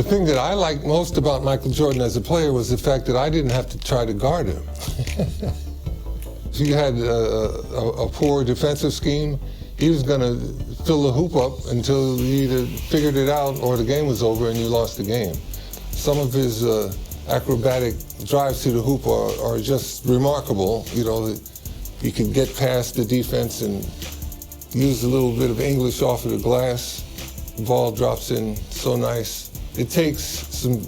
The thing that I liked most about Michael Jordan as a player was the fact that I didn't have to try to guard him. If you had a poor defensive scheme, he was going to fill the hoop up until you either figured it out or the game was over and you lost the game. Some of his acrobatic drives to the hoop are just remarkable. You know, he could get past the defense and use a little bit of English off of the glass. The ball drops in so nice. It takes some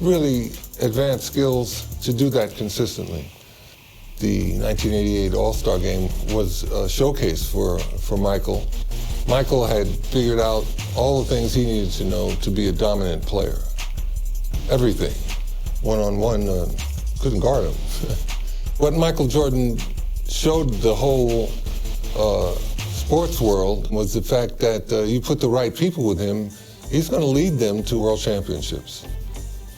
really advanced skills to do that consistently. The 1988 All-Star Game was a showcase for Michael. Michael had figured out all the things he needed to know to be a dominant player. Everything. One-on-one, couldn't guard him. What Michael Jordan showed the whole sports world was the fact that you put the right people with him, he's going to lead them to world championships,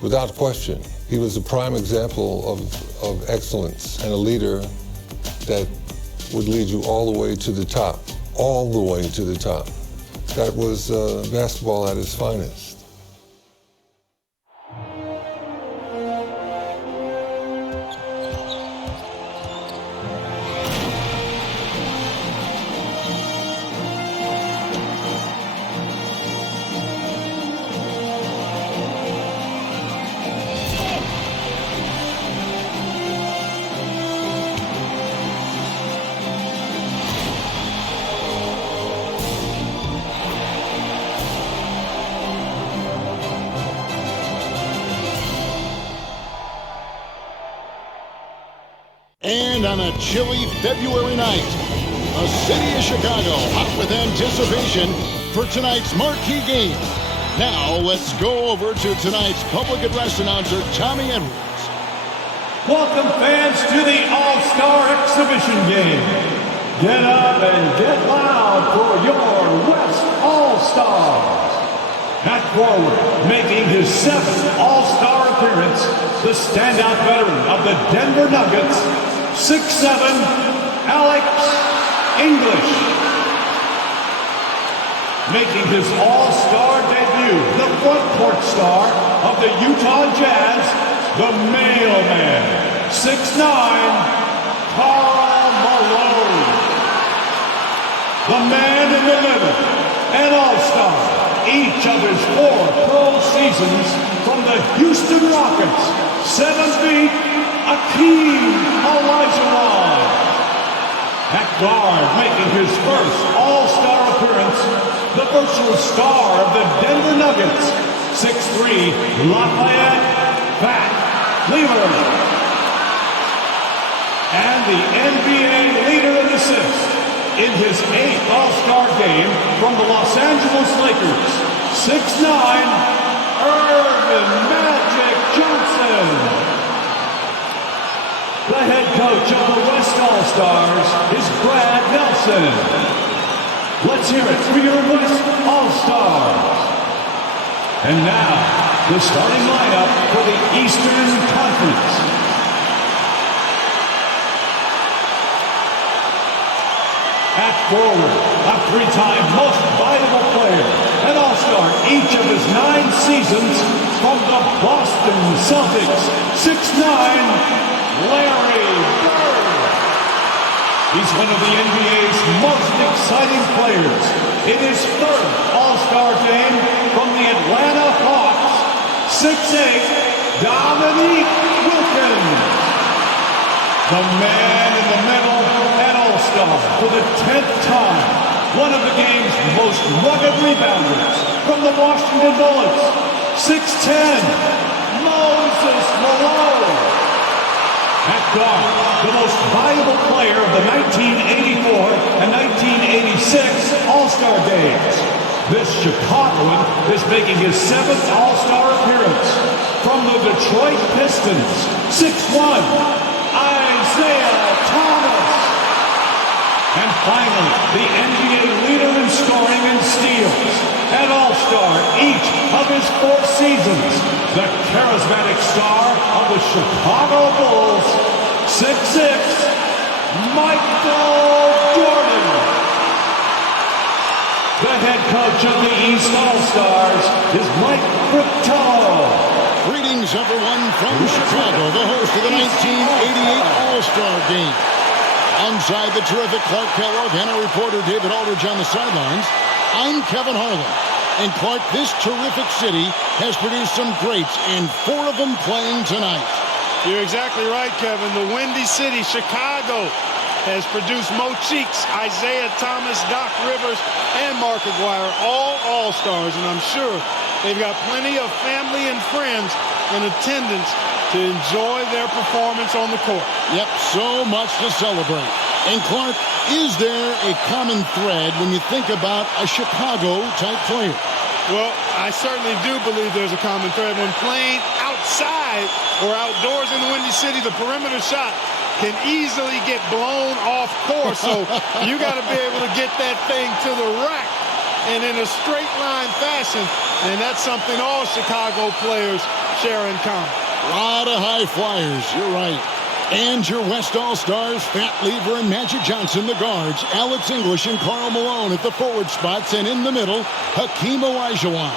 without question. He was a prime example of excellence and a leader that would lead you all the way to the top, all the way to the top. That was basketball at its finest. And on a chilly February night, the city of Chicago hot with anticipation for tonight's marquee game. Now let's go over to tonight's public address announcer, Tommy Edwards. Welcome fans to the All-Star Exhibition Game. Get up and get loud for your West All-Stars. At forward, making his 7th All-Star appearance, the standout veteran of the Denver Nuggets, 6'7", Alex English. Making his All-Star debut, the front court star of the Utah Jazz, the mailman, 6'9", Karl Malone. The man in the middle, an All-Star, each of his 4 pro seasons from the Houston Rockets, 7 feet, Akeem Olajuwon. At guard, making his first All-Star appearance, the virtual star of the Denver Nuggets, 6'3", Lafayette Pat Lever. And the NBA leader in assists in his 8th All-Star game from the Los Angeles Lakers, 6'9", Irvin Magic Johnson. The head coach of the West All-Stars is Brad Nelson. Let's hear it for your West All-Stars. And now, the starting lineup for the Eastern Conference. At forward, a 3-time most valuable player, an All-Star each of his 9 seasons from the Boston Celtics, 6'9", Larry Bird. He's one of the NBA's most exciting players. In his 3rd All-Star game from the Atlanta Hawks, 6'8", Dominique Wilkins. The man in the middle, an All-Star for the 10th time. One of the game's most rugged rebounders from the Washington Bullets, 6'10", Moses Malone. At guard, the most valuable player of the 1984 and 1986 All-Star games. This Chicagoan is making his 7th All-Star appearance from the Detroit Pistons, 6'1", Isaiah Thomas. And finally, the NBA leader in scoring and steals, an All-Star each of his 4 seasons, the charismatic star of the Chicago Bulls, 6'6", Michael Jordan. The head coach of the East All-Stars is Mike Fratello. Greetings, everyone, from Chicago, the host of the 1988 All-Star Game. Alongside the terrific Clark Kellogg and our reporter David Aldridge on the sidelines, I'm Kevin Harlan. And Clark, this terrific city has produced some greats, and 4 of them playing tonight. You're exactly right, Kevin. The Windy City, Chicago, has produced Mo Cheeks, Isaiah Thomas, Doc Rivers, and Mark Aguirre, all All-Stars. And I'm sure they've got plenty of family and friends in attendance to enjoy their performance on the court. Yep, so much to celebrate. And Clark, is there a common thread when you think about a Chicago-type player? Well, I certainly do believe there's a common thread. When playing outside or outdoors in the Windy City, the perimeter shot can easily get blown off course. So you got to be able to get that thing to the rack and in a straight line fashion. And that's something all Chicago players share in common. A lot of high flyers, you're right. And your West All-Stars, Fat Lever and Magic Johnson, the guards, Alex English and Karl Malone at the forward spots, and in the middle, Hakeem Olajuwon.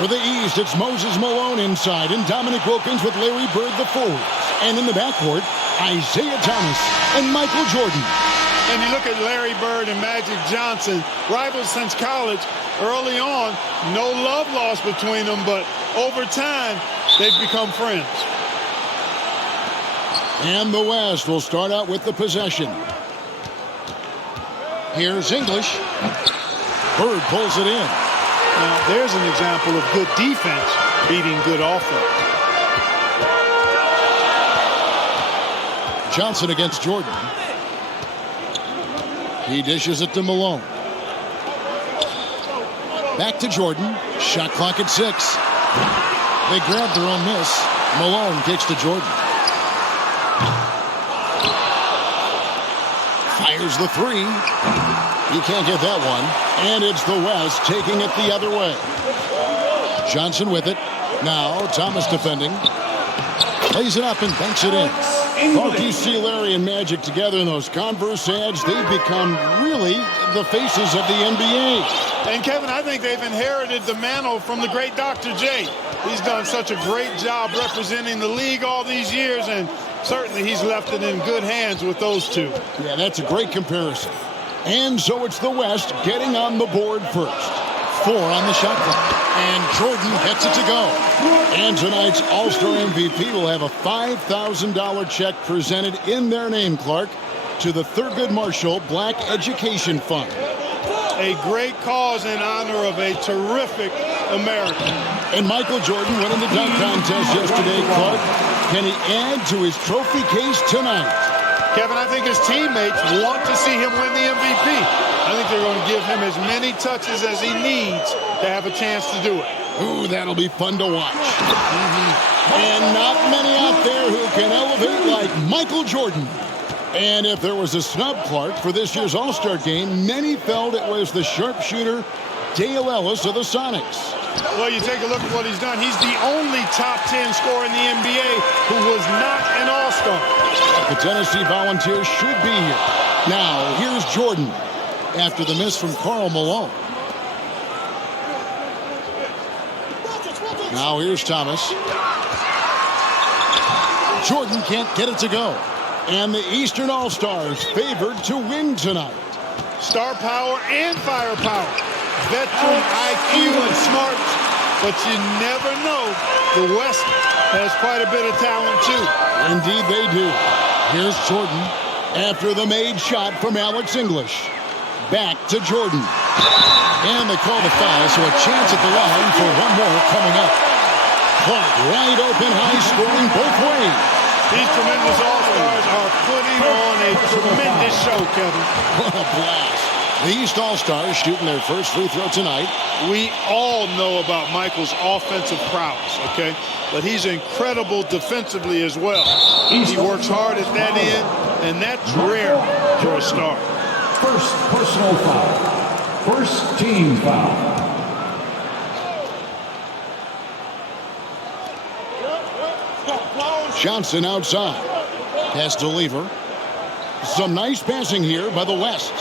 For the East, it's Moses Malone inside, and Dominic Wilkins with Larry Bird, the forwards. And in the backcourt, Isaiah Thomas and Michael Jordan. And you look at Larry Bird and Magic Johnson, rivals since college. Early on, no love lost between them, but over time, they've become friends. And the West will start out with the possession. Here's English. Bird pulls it in. Now, there's an example of good defense beating good offense. Johnson against Jordan. He dishes it to Malone. Back to Jordan. Shot clock at 6. They grab their own miss. Malone kicks to Jordan. Fires the 3. He can't get that one. And it's the West taking it the other way. Johnson with it. Now Thomas defending. Lays it up and banks it in. Clark, you see Larry and Magic together in those Converse ads. They've become really the faces of the NBA. And Kevin, I think they've inherited the mantle from the great Dr. J. He's done such a great job representing the league all these years, and certainly he's left it in good hands with those two. Yeah, that's a great comparison. And so it's the West getting on the board first. 4 on the shot clock. And Jordan gets it to go. And tonight's All-Star MVP will have a $5,000 check presented in their name, Clark, to the Thurgood Marshall Black Education Fund. A great cause in honor of a terrific American. And Michael Jordan winning the dunk contest yesterday, Clark. Can he add to his trophy case tonight? Kevin, I think his teammates want to see him win the MVP. I think they're going to give him as many touches as he needs to have a chance to do it. Ooh, that'll be fun to watch. And not many out there who can elevate like Michael Jordan. And if there was a snub, Clark, for this year's All-Star game, many felt it was the sharpshooter Dale Ellis of the Sonics. Well, you take a look at what he's done. He's the only top 10 scorer in the NBA who was not an All-Star. The Tennessee Volunteers should be here. Now, here's Jordan after the miss from Karl Malone. Now here's Thomas. Jordan can't get it to go. And the Eastern All-Stars favored to win tonight. Star power and firepower. Veteran IQ and smarts. But you never know. The West has quite a bit of talent, too. Indeed they do. Here's Jordan after the made shot from Alex English. Back to Jordan. And they call the foul, so a chance at the line for one more coming up. Clark wide open, high scoring both ways. These tremendous All-Stars are putting on a tremendous show, Kevin. What a blast. The East All-Stars shooting their first free throw tonight. We all know about Michael's offensive prowess, okay? But he's incredible defensively as well. He works hard at that end, and that's rare for a star. First personal foul. First team foul. Johnson outside. Pass to Lever. Some nice passing here by the West.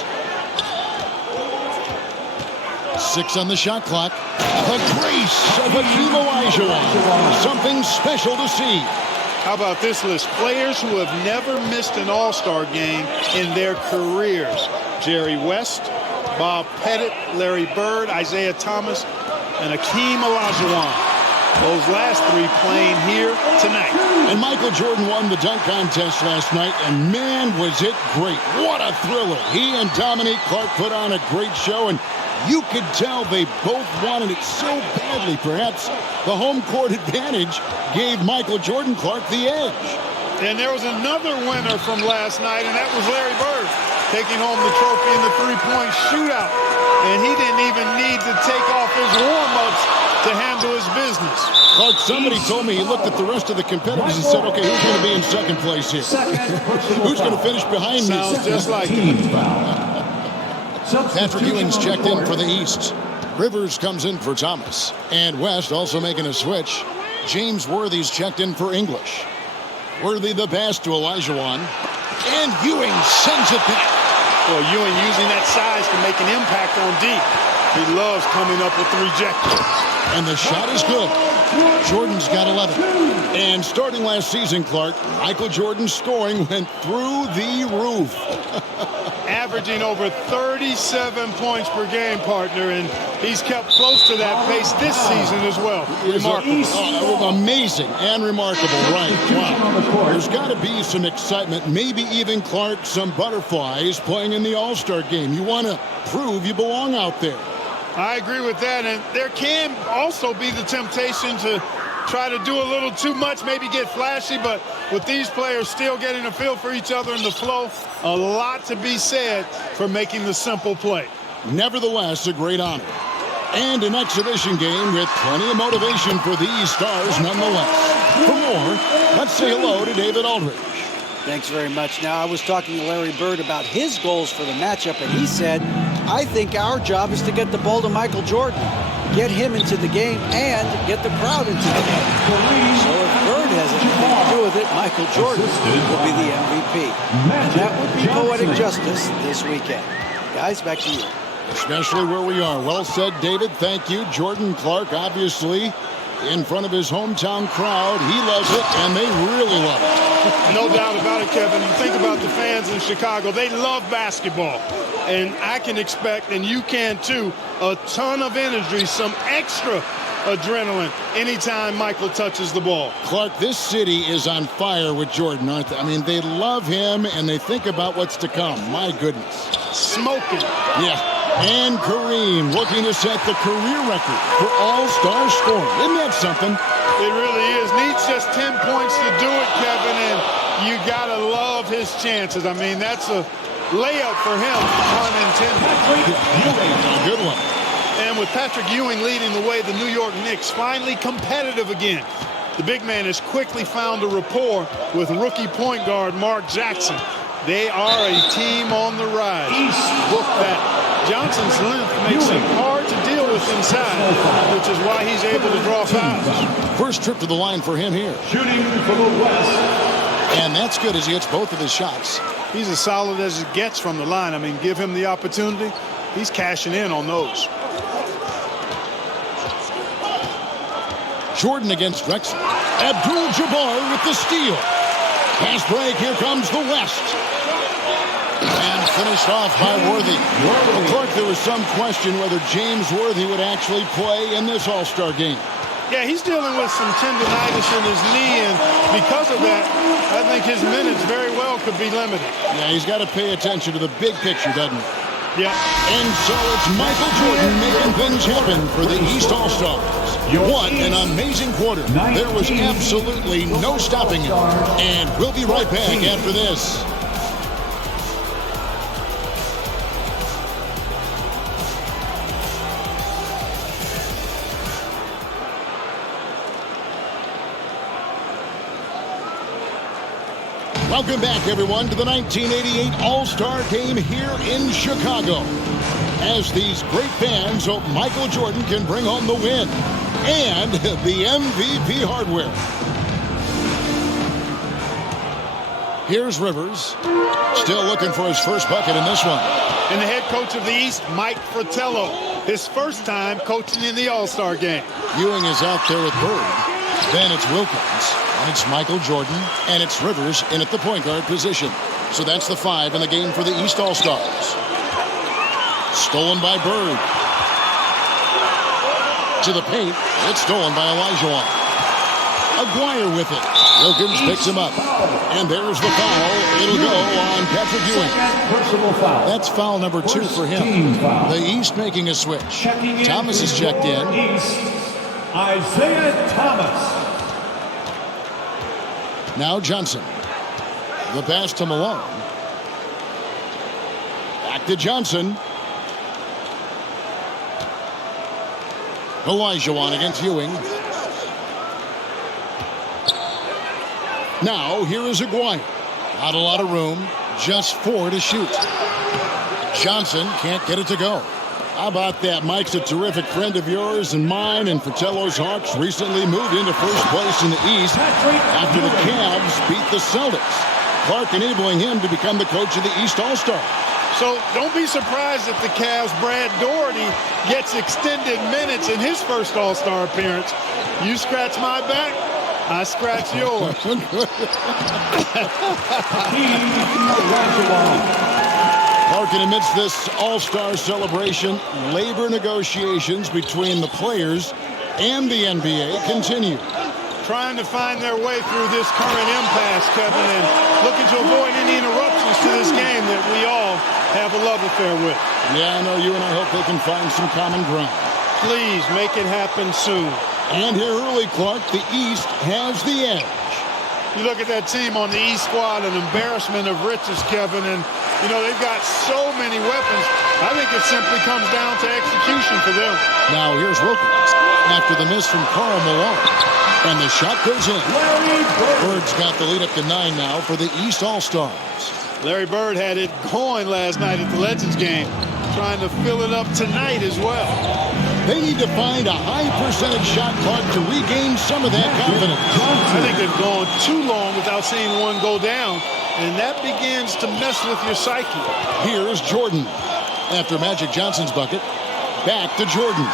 6 on the shot clock. The grace of Hakeem Olajuwon. Something special to see. How about this list? Players who have never missed an All-Star game in their careers. Jerry West, Bob Pettit, Larry Bird, Isaiah Thomas, and Hakeem Olajuwon. Those last 3 playing here tonight. And Michael Jordan won the dunk contest last night, and man, was it great. What a thriller. He and Dominique Clark put on a great show, and you could tell they both wanted it so badly. Perhaps the home court advantage gave Michael Jordan Clark the edge. And there was another winner from last night, and that was Larry Bird, taking home the trophy in the three-point shootout. And he didn't even need to take off his warm-ups to handle his business. Clark, somebody told me he looked at the rest of the competitors and said, okay, who's going to be in second place here? Who's going to finish behind me? Sounds just like him. Patrick Ewing's checked in for the East. Rivers comes in for Thomas. And West also making a switch. James Worthy's checked in for English. Worthy the pass to Olajuwon. And Ewing sends it back. Well, Ewing using that size to make an impact on deep. He loves coming up with the rejector. And the shot is good. Jordan's got 11. And starting last season, Clark, Michael Jordan's scoring went through the roof. Averaging over 37 points per game, partner, and he's kept close to that pace this season as well. Remarkable. Amazing and remarkable, right. Wow. There's got to be some excitement, maybe even, Clark, some butterflies playing in the All-Star game. You want to prove you belong out there. I agree with that, and there can also be the temptation to try to do a little too much, maybe get flashy, but with these players still getting a feel for each other in the flow, a lot to be said for making the simple play. Nevertheless, a great honor. And an exhibition game with plenty of motivation for these stars nonetheless. For more, let's say hello to David Aldridge. Thanks very much. Now, I was talking to Larry Bird about his goals for the matchup, and he said, I think our job is to get the ball to Michael Jordan, get him into the game, and get the crowd into the game. So if Bird has anything to do with it, Michael Jordan will be the MVP. And that would be poetic justice this weekend. Guys, back to you. Especially where we are. Well said, David. Thank you. Jordan Clark, obviously, in front of his hometown crowd. He loves it, and they really love it. No doubt about it, Kevin. You think about the fans in Chicago. They love basketball. And I can expect, and you can too, a ton of energy, some extra adrenaline anytime Michael touches the ball. Clark, this city is on fire with Jordan, aren't they? I mean, they love him, and they think about what's to come. My goodness. Smoking. Yeah. And Kareem looking to set the career record for all-star scoring. Isn't that something? It really is. Needs just 10 points to do it, Kevin, and you got to love his chances. I mean, that's a layup for him, pun intended. A good one. And with Patrick Ewing leading the way, the New York Knicks finally competitive again. The big man has quickly found a rapport with rookie point guard Mark Jackson. They are a team on the rise. Look, that Johnson's length makes him hard to deal with inside, which is why he's able to draw fouls. First trip to the line for him here. Shooting from the west. And that's good as he hits both of his shots. He's as solid as it gets from the line. I mean, give him the opportunity. He's cashing in on those. Jordan against Drexler. Abdul-Jabbar with the steal. Pass break. Here comes the West. And finished off by Worthy. Clark, there was some question whether James Worthy would actually play in this All-Star game. Yeah, he's dealing with some tendonitis in his knee, and because of that, I think his minutes very well could be limited. Yeah, he's got to pay attention to the big picture, doesn't he? Yeah. And so it's Michael Jordan making things happen for the East All-Stars. What an amazing quarter. There was absolutely no stopping him. And we'll be right back after this. Welcome back, everyone, to the 1988 All-Star Game here in Chicago. As these great fans hope Michael Jordan can bring home the win and the MVP hardware. Here's Rivers, still looking for his first bucket in this one. And the head coach of the East, Mike Fratello. his first time coaching in the All-Star game. Ewing is out there with Bird. Then it's Wilkins. And it's Michael Jordan. And it's Rivers in at the point guard position. So that's the 5 in the game for the East All-Stars. Stolen by Bird. To the paint. It's stolen by Olajuwon. Aguirre with it. Wilkins picks him up. And there's the foul. It'll go on Patrick Ewing. Personal foul. That's foul number 2 for him. The East making a switch. Thomas is checked in. East, Isaiah Thomas. Now Johnson. The pass to Malone. Back to Johnson. Olajuwon against Ewing. Now, here is Aguirre. Not a lot of room. Just 4 to shoot. Johnson can't get it to go. How about that? Mike's a terrific friend of yours and mine, and Fratello's Hawks recently moved into first place in the East after the Cavs beat the Celtics. Clark enabling him to become the coach of the East All-Star. So don't be surprised if the Cavs' Brad Daugherty gets extended minutes in his first All-Star appearance. You scratch my back, I scratch yours. Larkin, amidst this All-Star celebration, labor negotiations between the players and the NBA continue. Trying to find their way through this current impasse, Kevin, and looking to avoid any interruptions to this game that we all have a love affair with. Yeah, I know you and I hope they can find some common ground. Please make it happen soon. And here early, Clark, the East has the edge. You look at that team on the East squad, an embarrassment of riches, Kevin, and, you know, they've got so many weapons. I think it simply comes down to execution for them. Now here's Wilkins after the miss from Karl Malone. And the shot goes in. Bird's got the lead up to 9 now for the East All-Stars. Larry Bird had it going last night at the Legends game, trying to fill it up tonight as well. They need to find a high percentage shot clock to regain some of that confidence. I think they've gone too long without seeing one go down, and that begins to mess with your psyche. Here is Jordan. After Magic Johnson's bucket, back to Jordan.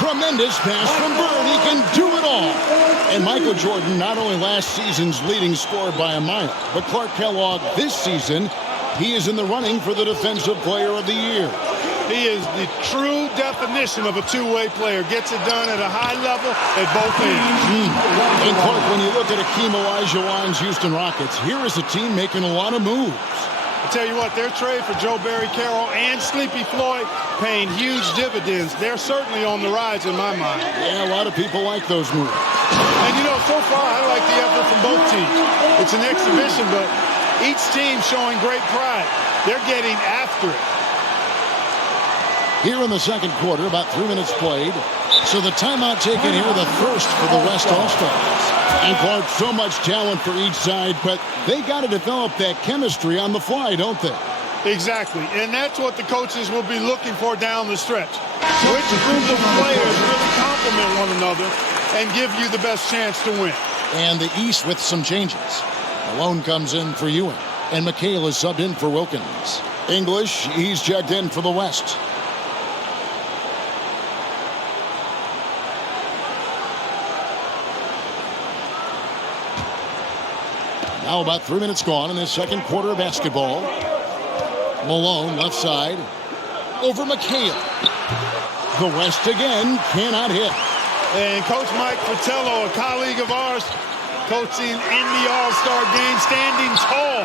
Tremendous pass from Bird. He can do it all. And Michael Jordan, not only last season's leading scorer by a mile, but Clark Kellogg this season, he is in the running for the Defensive Player of the Year. He is the true definition of a two-way player. Gets it done at a high level at both ends. And Clark, when you look at Akeem Olajuwon's Houston Rockets, here is a team making a lot of moves. I tell you what, their trade for Joe Barry Carroll and Sleepy Floyd paying huge dividends. They're certainly on the rise in my mind. Yeah, a lot of people like those moves. And, you know, so far I like the effort from both teams. It's an exhibition, but each team showing great pride. They're getting after it. Here in the second quarter, about 3 minutes played. So the timeout taken here, the first for the West All-Stars. And Clark, so much talent for each side, but they got to develop that chemistry on the fly, don't they? Exactly, and that's what the coaches will be looking for down the stretch. Which group of players really complement one another and give you the best chance to win. And the East with some changes. Malone comes in for Ewing, and McHale is subbed in for Wilkins. English, he's checked in for the West. Now about 3 minutes gone in this second quarter of basketball. Malone left side over McHale. The West again cannot hit. And Coach Mike Fratello, a colleague of ours, coaching in the All-Star game, standing tall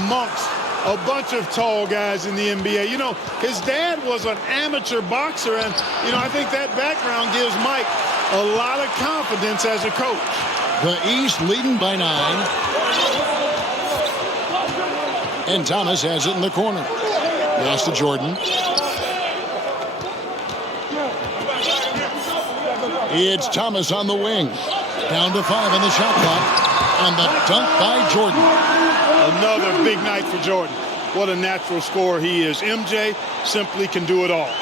amongst a bunch of tall guys in the NBA. You know, his dad was an amateur boxer, and, you know, I think that background gives Mike a lot of confidence as a coach. The East leading by 9. And Thomas has it in the corner. Pass to Jordan. It's Thomas on the wing. Down to 5 on the shot clock. And the dunk by Jordan. Another big night for Jordan. What a natural scorer he is. MJ simply can do it all.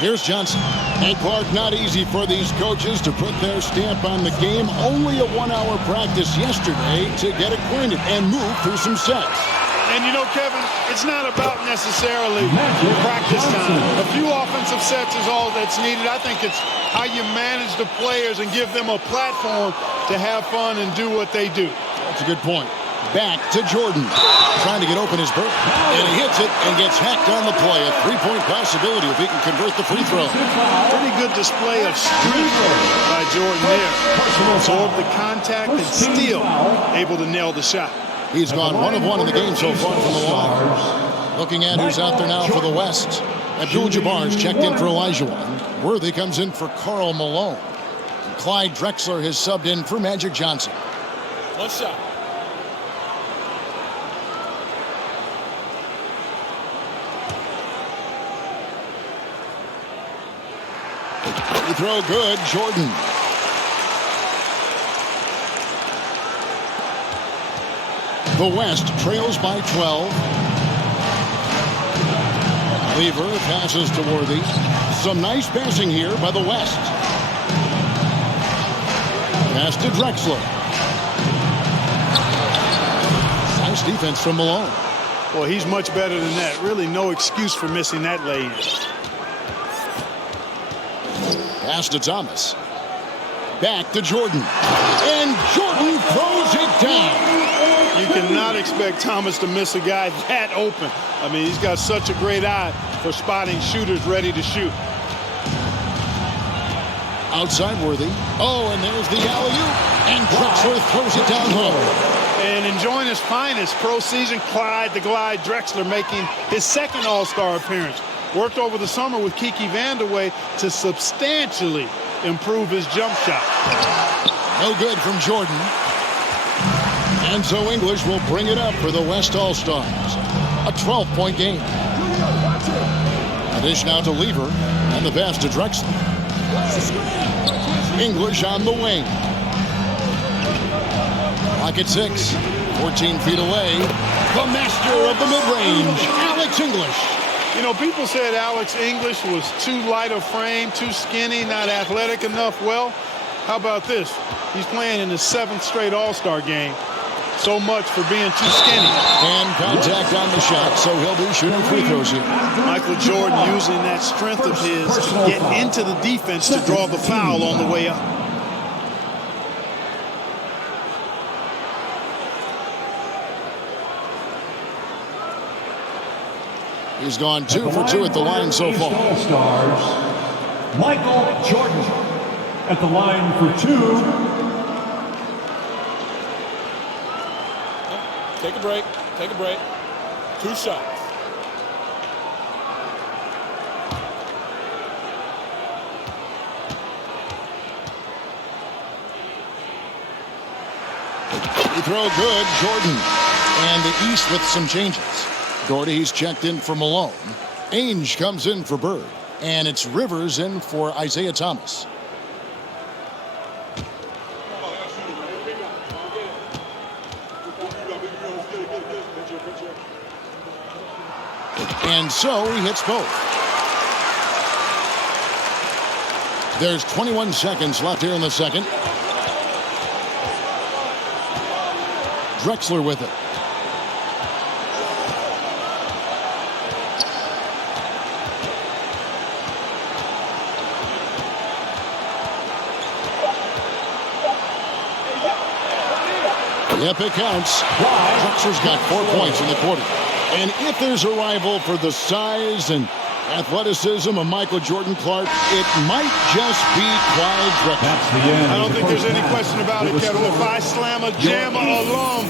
Here's Johnson. And Clark, not easy for these coaches to put their stamp on the game. Only a 1-hour practice yesterday to get acquainted and move through some sets. And you know, Kevin, it's not about necessarily practice time. A few offensive sets is all that's needed. I think it's how you manage the players and give them a platform to have fun and do what they do. That's a good point. Back to Jordan. Trying to get open his berth. And he hits it and gets hacked on the play. A three-point possibility if he can convert the free throw. Pretty good display of strength by Jordan there. Absorbed the contact and still able to nail the shot. He's gone 1 of 1 in the game so far from the line. Looking at who's out there now for the West. Abdul-Jabbar's checked in for Olajuwon. Worthy comes in for Karl Malone. And Clyde Drexler has subbed in for Magic Johnson. One shot. Free throw good, Jordan. The West trails by 12. Lever passes to Worthy. Some nice passing here by the West. Pass to Drexler. Nice defense from Malone. Well, he's much better than that. Really no excuse for missing that lay-in. Pass to Thomas. Back to Jordan. And Jordan throws it down. You cannot expect Thomas to miss a guy that open. I mean, he's got such a great eye for spotting shooters ready to shoot. Outside Worthy. Oh, and there's the alley-oop. And Drexler throws it down low. And enjoying his finest pro season, Clyde the Glide Drexler making his second All-Star appearance. Worked over the summer with Kiki Vandeweghe to substantially improve his jump shot. No good from Jordan. And so English will bring it up for the West All-Stars. A 12-point game. A dish now to Lever, and the pass to Drexler. English on the wing. Clock at 6. 14 feet away. The master of the mid-range, Alex English. You know, people said Alex English was too light of frame, too skinny, not athletic enough. Well, how about this? He's playing in his 7th straight All-Star game. So much for being too skinny. And contact on the shot, so he'll be shooting free throws here. Michael Jordan using that strength of his to get into the defense to draw the foul on the way up. He's gone 2 for 2 at the line so far. All-Stars, Michael Jordan at the line for 2. Take a break. Take a break. 2 shots. Free throw good, Jordan. And the East with some changes. Doherty's checked in for Malone. Ainge comes in for Bird. And it's Rivers in for Isaiah Thomas. And so he hits both. There's 21 seconds left here in the second. Drexler with it. Yep, it counts. Drexler's got 4 points in the quarter. And if there's a rival for the size and athleticism of Michael Jordan Clark, it might just be Clyde Drexler. I don't think there's any question about it, Kevin. If I slam a Jamma alum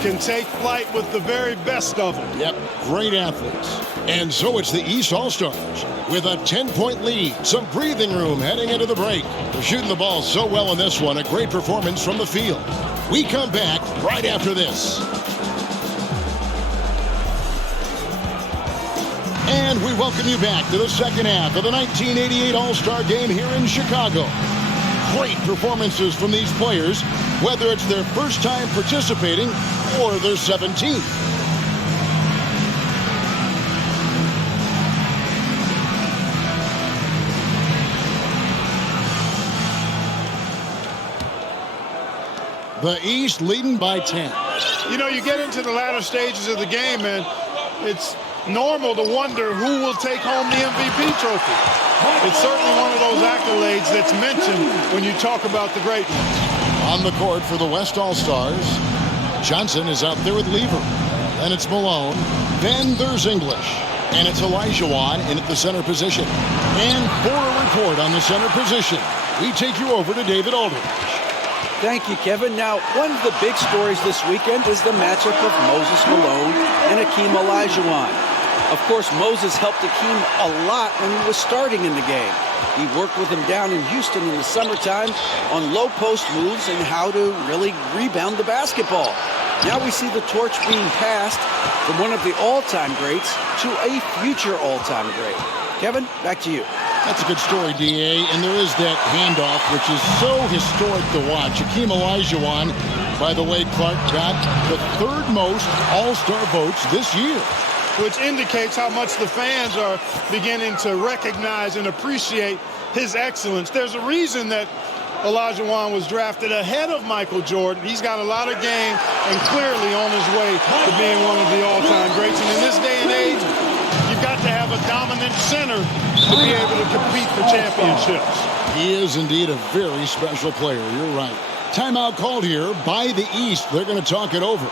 can take flight with the very best of them. Yep, great athletes. And so it's the East All-Stars with a 10-point lead. Some breathing room heading into the break. They're shooting the ball so well in this one. A great performance from the field. We come back right after this. And we welcome you back to the second half of the 1988 All-Star Game here in Chicago. Great performances from these players, whether it's their first time participating or their 17th. The East leading by 10. You know, you get into the latter stages of the game, and it's normal to wonder who will take home the MVP trophy. It's certainly one of those accolades that's mentioned when you talk about the great ones. On the court for the West All-Stars, Johnson is out there with Lever. Then it's Malone. Then there's English. And it's Olajuwon in at the center position. And for a report on the center position, we take you over to David Aldridge. Thank you, Kevin. Now, one of the big stories this weekend is the matchup of Moses Malone and Hakeem Olajuwon. Of course, Moses helped Hakeem a lot when he was starting in the game. He worked with him down in Houston in the summertime on low post moves and how to really rebound the basketball. Now we see the torch being passed from one of the all-time greats to a future all-time great. Kevin, back to you. That's a good story, D.A. And there is that handoff, which is so historic to watch. Hakeem Olajuwon, by the way, Clark, got the third most All-Star votes this year. Which indicates how much the fans are beginning to recognize and appreciate his excellence. There's a reason that Olajuwon was drafted ahead of Michael Jordan. He's got a lot of game and clearly on his way to being one of the all-time greats. And in this day and age, you've got to have a dominant center to be able to compete for championships. He is indeed a very special player. You're right. Timeout called here by the East. They're going to talk it over.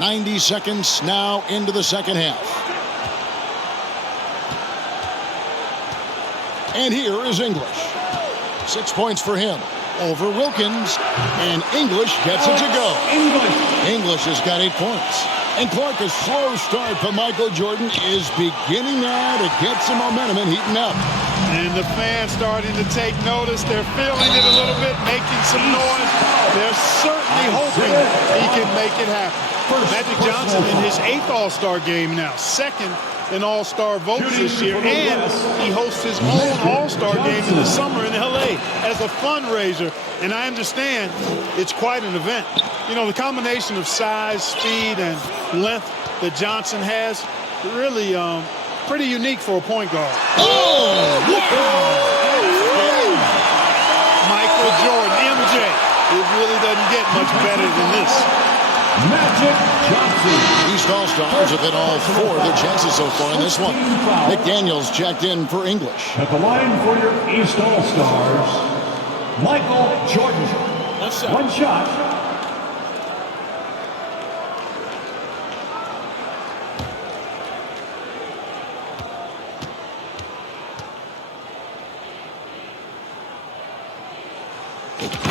.90 seconds now into the second half. And here is English. 6 points for him over Wilkins. And English gets it to go. English has got 8 points. And Clark, a slow start for Michael Jordan, is beginning now to get some momentum and heating up. And the fans starting to take notice. They're feeling it a little bit, making some noise. They're certainly hoping he can make it happen. Magic Johnson in his 8th All-Star game now, 2nd in All-Star votes this year, and he hosts his own All-Star game in the summer in L.A. as a fundraiser. And I understand it's quite an event. You know, the combination of size, speed, and length that Johnson has, really pretty unique for a point guard. Oh! Michael Jordan, MJ. It really doesn't get much better than this. Magic Johnson. East All-Stars have hit all 4 of their chances so far in this one. McDaniels checked in for English. At the line for your East All-Stars, Michael Jordan. One shot.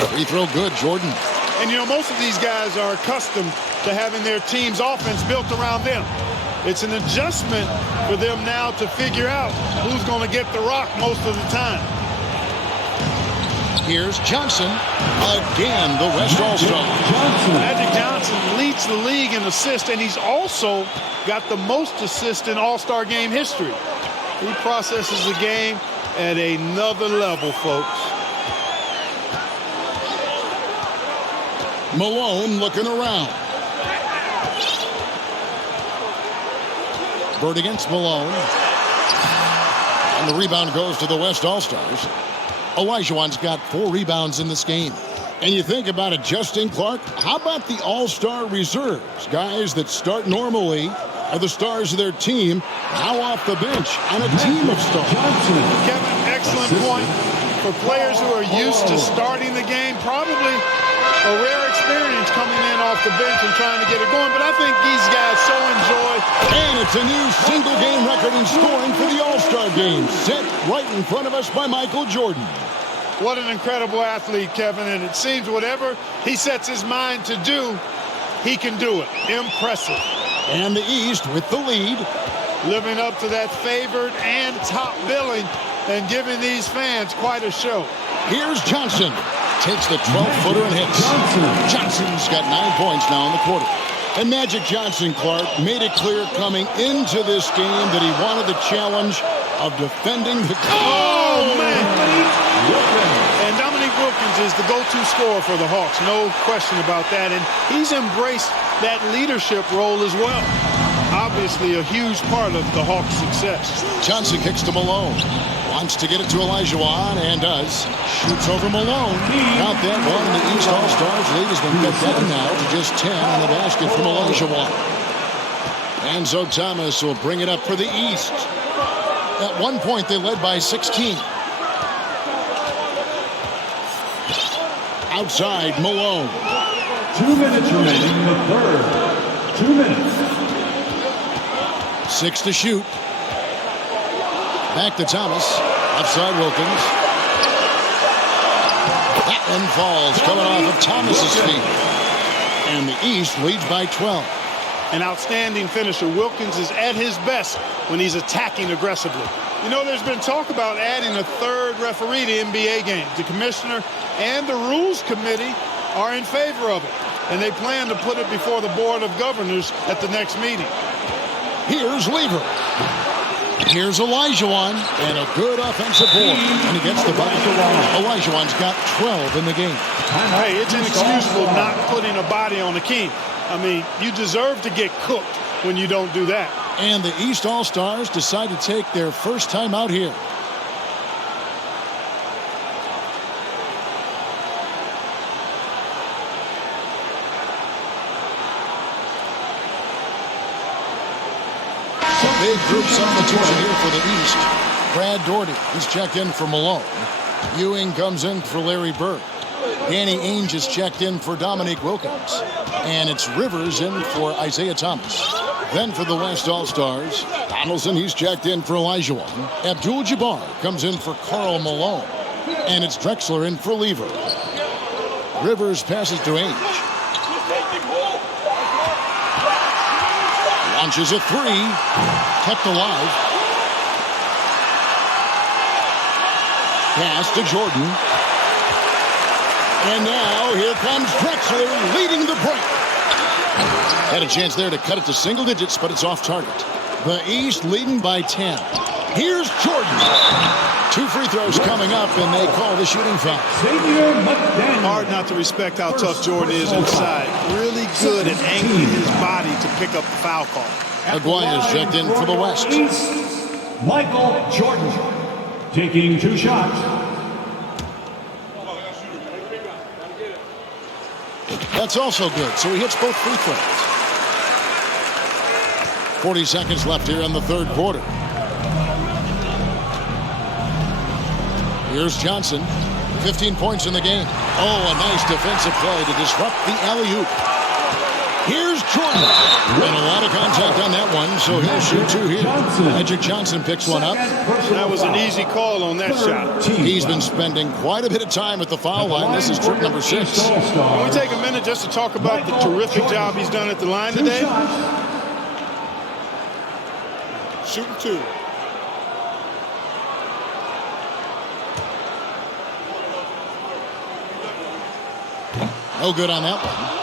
Free throw good, Jordan. And, you know, most of these guys are accustomed to having their team's offense built around them. It's an adjustment for them now to figure out who's going to get the rock most of the time. Here's Johnson. Again, the West All-Star. Magic Johnson leads the league in assists, and he's also got the most assists in All-Star game history. He processes the game at another level, folks. Malone looking around. Bird against Malone. And the rebound goes to the West All-Stars. Olajuwon's got 4 rebounds in this game. And you think about adjusting, Clark, how about the All-Star reserves? Guys that start normally are the stars of their team, now off the bench on a team of stars. Kevin, excellent point. For players who are used to starting the game, probably a rare experience coming in off the bench and trying to get it going, but I think these guys so enjoy. And it's a new single game record in scoring for the All-Star game, set right in front of us by Michael Jordan. What an incredible athlete, Kevin, and it seems whatever he sets his mind to do, he can do it. Impressive. And the East with the lead. Living up to that favored and top billing and giving these fans quite a show. Here's Johnson. Takes the 12-footer and hits. Johnson's got 9 points now in the quarter. And Magic Johnson, Clark, made it clear coming into this game that he wanted the challenge of defending the... Oh, man! And Dominique Wilkins is the go-to scorer for the Hawks. No question about that. And he's embraced that leadership role as well. Obviously a huge part of the Hawks' success. Johnson kicks to Malone. Wants to get it to Olajuwon and does. Shoots over Malone. Count that one. And the East All-Stars lead has been cut down now to just 10 on the basket from Olajuwon. And so Thomas will bring it up for the East. At one point they led by 16. Outside Malone. 2 minutes remaining in the third. 2 minutes. 6 to shoot. Back to Thomas. Outside Wilkins. That one falls, coming off of Thomas's feet. And the East leads by 12. An outstanding finisher. Wilkins is at his best when he's attacking aggressively. You know, there's been talk about adding a third referee to NBA games. The commissioner and the rules committee are in favor of it. And they plan to put it before the board of governors at the next meeting. Here's Lever. Here's Olajuwon, and a good offensive board. And he gets the bucket. Olajuwon's got 12 in the game. Hey, it's inexcusable not putting a body on the king. I mean, you deserve to get cooked when you don't do that. And the East All-Stars decide to take their first time out here. Big group substitution here for the East. Brad Daugherty, he's checked in for Malone. Ewing comes in for Larry Bird. Danny Ainge is checked in for Dominique Wilkins. And it's Rivers in for Isaiah Thomas. Then for the West All-Stars, Donaldson, he's checked in for Olajuwon. Abdul-Jabbar comes in for Karl Malone. And it's Drexler in for Lever. Rivers passes to Ainge. Launches a three. Kept alive. Pass to Jordan. And now here comes Drexler leading the break. Had a chance there to cut it to single digits, but it's off target. The East leading by 10. Here's Jordan. 2 free throws coming up, and they call the shooting foul. Hard not to respect how tough Jordan is inside. Really good at angling his body to pick up the foul call. Aguirre's checked in for the West. Michael Jordan taking 2 shots. That's also good, so he hits both free throws. 40 seconds left here in the third quarter. Here's Johnson. 15 points in the game. Oh, a nice defensive play to disrupt the alley-oop. Here's Jordan. And a lot of contact on that one, so he'll shoot 2 here. Magic Johnson picks one up. That was an easy call on that shot. He's been spending quite a bit of time at the foul line. This is trip number 6. Can we take a minute just to talk about the terrific job he's done at the line today? Shooting 2. No good on that one.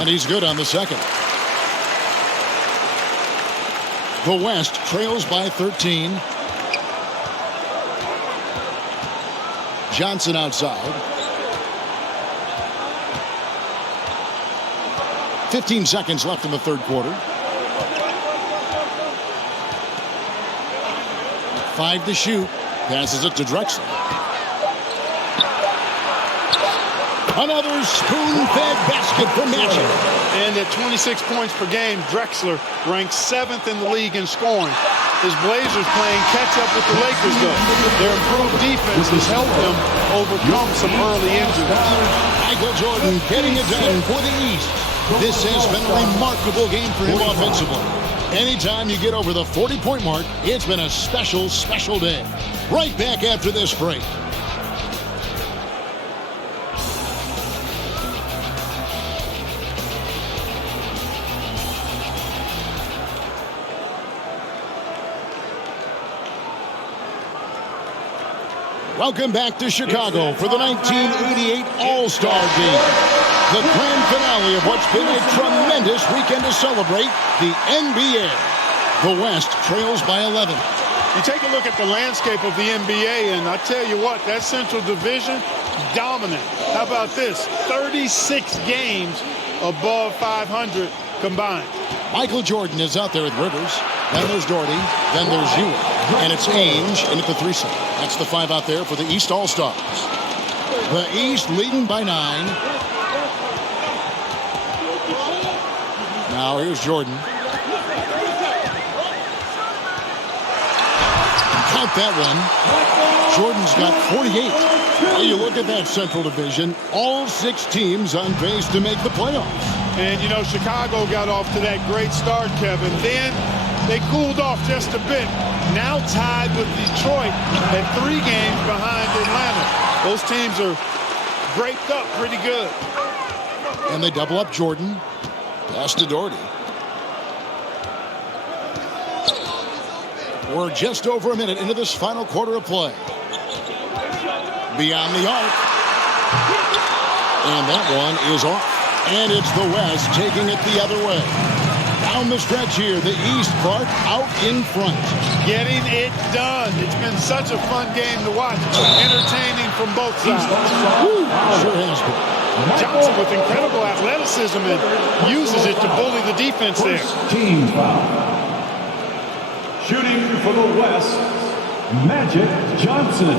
And he's good on the second. The West trails by 13. Johnson outside. 15 seconds left in the third quarter. 5 to shoot. Passes it to Drexler. Another spoon-fed basket for Magic. And at 26 points per game, Drexler ranks 7th in the league in scoring. His Blazers playing catch-up with the Lakers, though. Their improved defense has helped them overcome some early injuries. Michael Jordan getting it done for the East. This has been a remarkable game for him offensively. Anytime you get over the 40-point mark, it's been a special, special day. Right back after this break. Welcome back to Chicago for the 1988 All-Star Game. The grand finale of what's been a tremendous weekend to celebrate the NBA. The West trails by 11. You take a look at the landscape of the NBA, and I tell you what, that Central Division, dominant. How about this? 36 games above 500 combined. Michael Jordan is out there with Rivers. Then there's Doherty. Then there's Ewing. And it's Ainge in at the threesome. That's the 5 out there for the East All-Stars. The East leading by 9. Now here's Jordan. Count that one. Jordan's got 48. Well, you look at that Central Division, all 6 teams on pace to make the playoffs. And, you know, Chicago got off to that great start, Kevin. Then they cooled off just a bit. Now tied with Detroit at 3 games behind Atlanta. Those teams are draped up pretty good. And they double up Jordan. Pass to Doherty. We're just over a minute into this final quarter of play. Beyond the arc. And that one is off. And it's the West taking it the other way. Down the stretch here, the East Clark out in front. Getting it done. It's been such a fun game to watch. Entertaining from both sides. Sure has been. Johnson with incredible athleticism and uses it to bully the defense there. Team foul. Shooting for the West, Magic Johnson.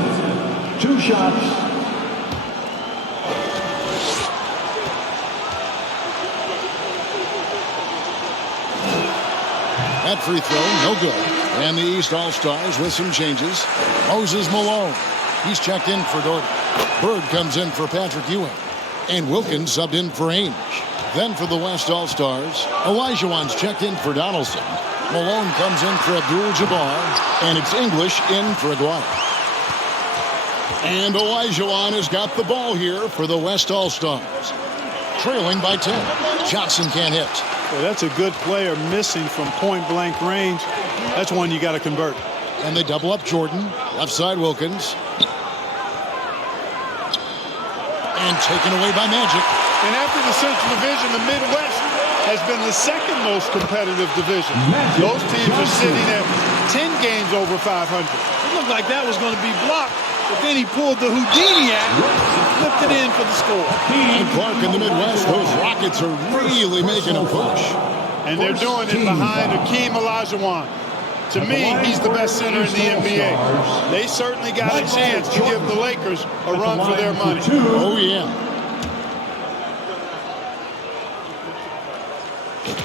2 shots. That free throw, no good. And the East All-Stars with some changes. Moses Malone. He's checked in for Doherty. Bird comes in for Patrick Ewing. And Wilkins subbed in for Ainge. Then for the West All-Stars, Olajuwon's checked in for Donaldson. Malone comes in for Abdul-Jabbar. And it's English in for Aguirre. And Olajuwon has got the ball here for the West All-Stars. Trailing by 10. Johnson can't hit. Well, that's a good player missing from point-blank range. That's one you got to convert. And they double up Jordan. Left side Wilkins. And taken away by Magic. And after the Central Division, the Midwest has been the second most competitive division. Those teams are sitting at 10 games over 500. It looked like that was going to be blocked, but then he pulled the Houdini act and flipped it in for the score. And Clark in the Midwest, those Rockets are really making a push. And they're doing it behind Hakeem Olajuwon. To me, he's the best center in the NBA. They certainly got a chance to give the Lakers a run for their money. Oh, yeah.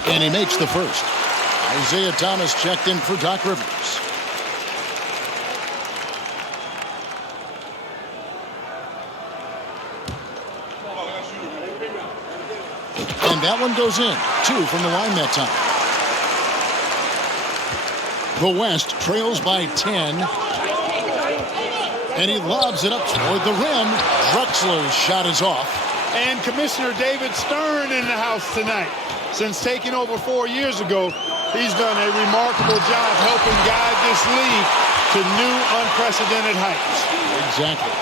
And he makes the first. Isaiah Thomas checked in for Doc Rivers. And that one goes in. 2 from the line that time. The West trails by 10. And he lobs it up toward the rim. Drexler's shot is off. And Commissioner David Stern in the house tonight. Since taking over 4 years ago, he's done a remarkable job helping guide this league to new unprecedented heights. Exactly.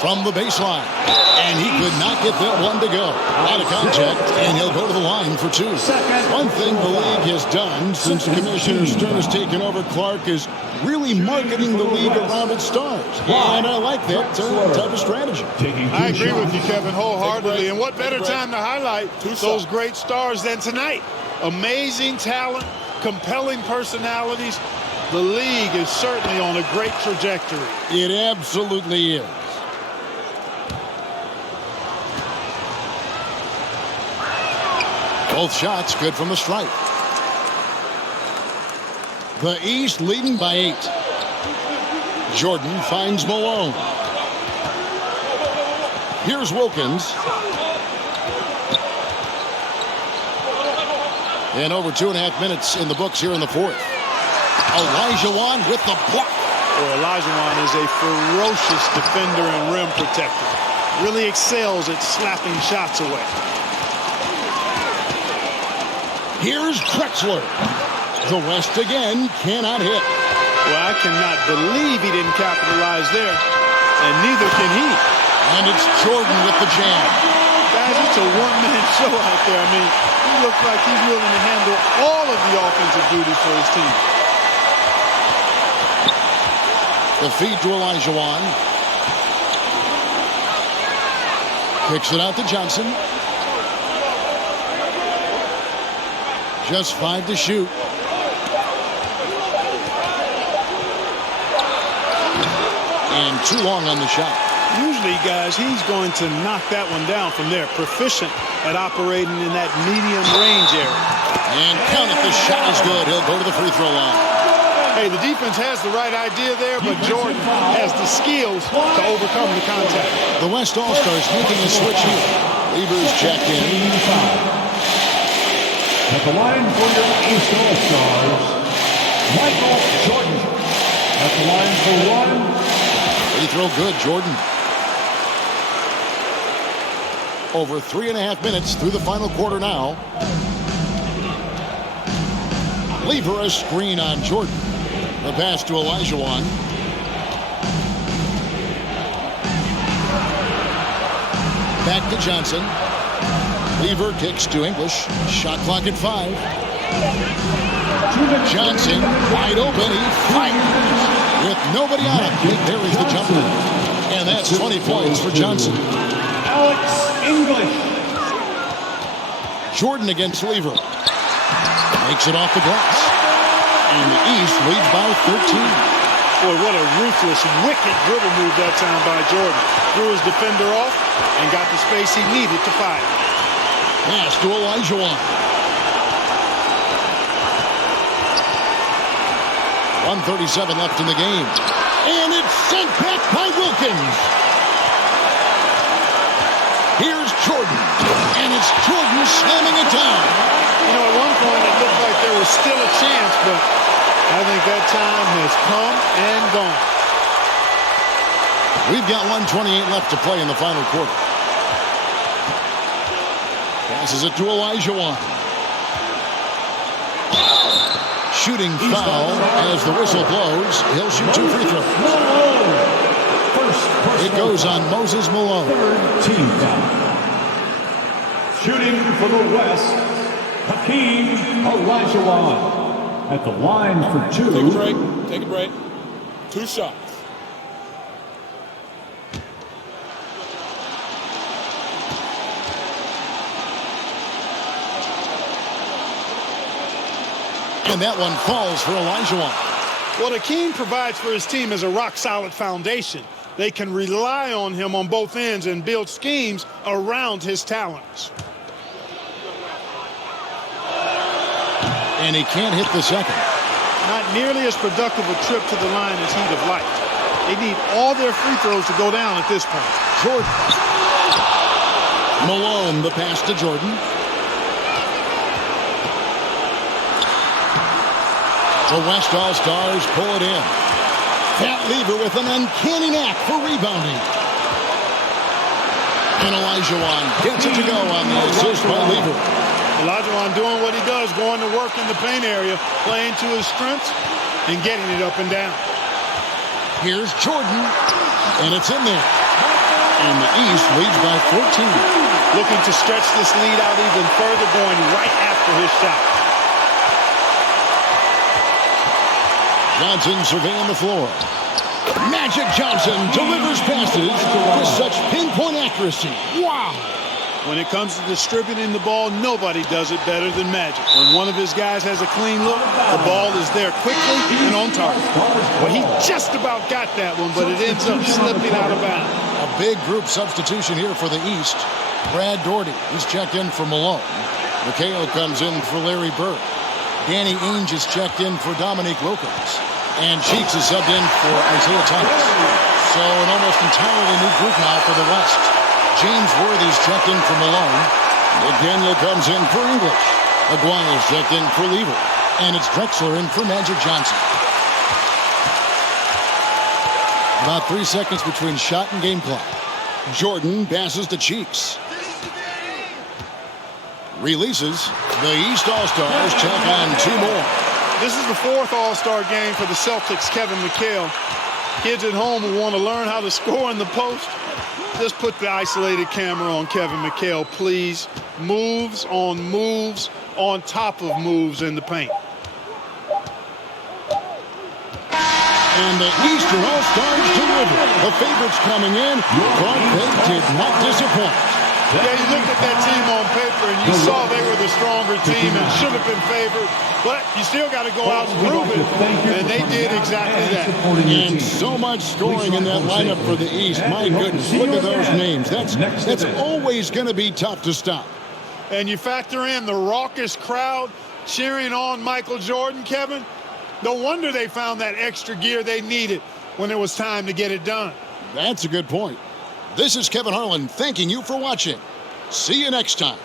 from the baseline. And he could not get that one to go. Out of contact, and he'll go to the line for two. One thing the league has done since Commissioner Stern has taken over, Clark, is really marketing the league around its stars. And I like that type of strategy. I agree with you, Kevin, wholeheartedly. And what better time to highlight those great stars than tonight? Amazing talent, compelling personalities. The league is certainly on a great trajectory. It absolutely is. Both shots good from the stripe. The East leading by 8. Jordan finds Malone. Here's Wilkins. And over 2.5 minutes in the books here in the fourth. Olajuwon with the block. Well, Olajuwon is a ferocious defender and rim protector. Really excels at slapping shots away. Here's Drexler. The West again cannot hit. Well, I cannot believe he didn't capitalize there. And neither can he. And it's Jordan with the jam. Guys, it's a one-man show out there. I mean, he looks like he's willing to handle all of the offensive duties for his team. The feed to Olajuwon. Kicks it out to Johnson. Just 5 to shoot. And too long on the shot. Usually, guys, he's going to knock that one down from there. Proficient at operating in that medium range area. And count it, the shot is good. He'll go to the free throw line. Hey, the defense has the right idea there, but Jordan has the skills to overcome the contact. The West All-Stars making a switch here. Lever's checked in. At the line for your East All-Stars, Michael Jordan. At the line for one. Free throw good, Jordan. Over 3.5 minutes through the final quarter now. Lever a screen on Jordan. The pass to Olajuwon. Back to Johnson. Lever kicks to English. Shot clock at 5. Johnson wide open. He fires with nobody on him. He buries the jumper. And that's 20 points for Johnson. Alex English. Jordan against Lever. Makes it off the glass. And the East leads by 13. Boy, what a ruthless, wicked dribble move that time by Jordan. Threw his defender off and got the space he needed to fire. Pass to Olajuwon. 1:37 left in the game. And it's sent back by Wilkins. Here's Jordan. And it's Jordan slamming it down. You know, at one point it looked like there was still a chance, but I think that time has come and gone. We've got 1:28 left to play in the final quarter. Passes it to Olajuwon. Shooting foul as the whistle blows. He'll shoot 2 free throws. It goes on Moses Malone. Third team foul. Shooting for the West, Hakeem Olajuwon. At the line for 2. Take a break. Take a break. 2 shots. And that one falls for Olajuwon. What Hakeem provides for his team is a rock-solid foundation. They can rely on him on both ends and build schemes around his talents. And he can't hit the second. Not nearly as productive a trip to the line as he'd have liked. They need all their free throws to go down at this point. Jordan. Malone, the pass to Jordan. The West All-Stars pull it in. Pat Lever with an uncanny knack for rebounding. And Olajuwon gets it to go on the assist by Lever. Olajuwon doing what he does, going to work in the paint area, playing to his strengths, and getting it up and down. Here's Jordan, and it's in there. And the East leads by 14. Looking to stretch this lead out even further, going right after his shot. Johnson surveying the floor. Magic Johnson delivers passes with such pinpoint accuracy. Wow! When it comes to distributing the ball, nobody does it better than Magic. When one of his guys has a clean look, the ball is there quickly and on target. Well, he just about got that one, but it ends up slipping out of bounds. A big group substitution here for the East. Brad Daugherty is checked in for Malone. McHale comes in for Larry Bird. Danny Ainge is checked in for Dominique Wilkins. And Cheeks is subbed in for Isaiah Thomas. So an almost entirely new group now for the West. James Worthy's checked in for Malone. McDaniel comes in for English. Aguayo's checked in for Lever. And it's Drexler in for Magic Johnson. About 3 seconds between shot and game clock. Jordan passes to Cheeks. Releases. The East All-Stars check on 2 more. This is the 4th All-Star game for the Celtics, Kevin McHale. Kids at home who want to learn how to score in the post, just put the isolated camera on Kevin McHale, please. Moves on top of moves in the paint. And the Eastern All-Stars deliver. The favorites coming in, but they did not disappoint. Yeah, you looked at that team on paper and you saw they were the stronger team and should have been favored. But you still got to go out and prove it. And they did exactly that. And so much scoring in that lineup for the East. My goodness, look at those names. That's always going to be tough to stop. And you factor in the raucous crowd cheering on Michael Jordan, Kevin. No wonder they found that extra gear they needed when it was time to get it done. That's a good point. This is Kevin Harlan thanking you for watching. See you next time.